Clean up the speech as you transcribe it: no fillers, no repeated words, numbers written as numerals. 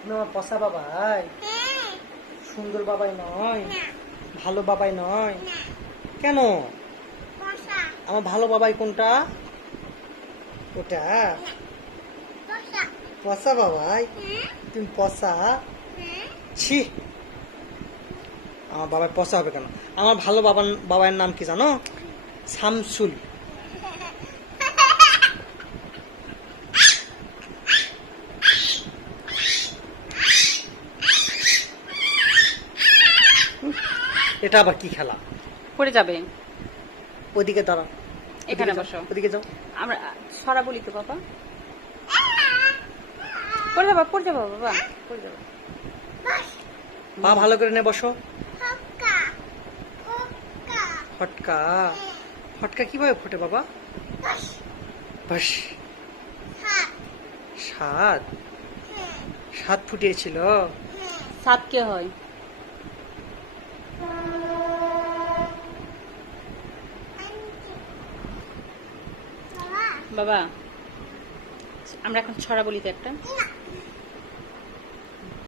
তুমি আমার পচা বাবাই? সুন্দর বাবাই নয়? ভালো বাবাই নয়? কেন? আমার ভালো বাবাই কোনটা? ওটা পচা বাবাই? তুমি পচা? ছি, আমার বাবাই পচা হবে কেন? আমার ভালো বাবার নাম কি জানো? শামসুল। এটা আবার কি খেলা? পড়ে যাবে। ওদিকে দাঁড়া, এখানে বসো। ওদিকে যাও। আমরা সরা বলি তো বাবা। পড়ে যাবা, পড়ে যাবা বাবা, পড়ে যাবা। পা ভালো করে নে, বসো। ফটকা? ফটকা কিভাবে ফোটে বাবা? বাস, সাত? সাত ফুটিয়েছিল? সাত কে হয়? বাবা আমরা এখন ছড়া বলি তো একটা।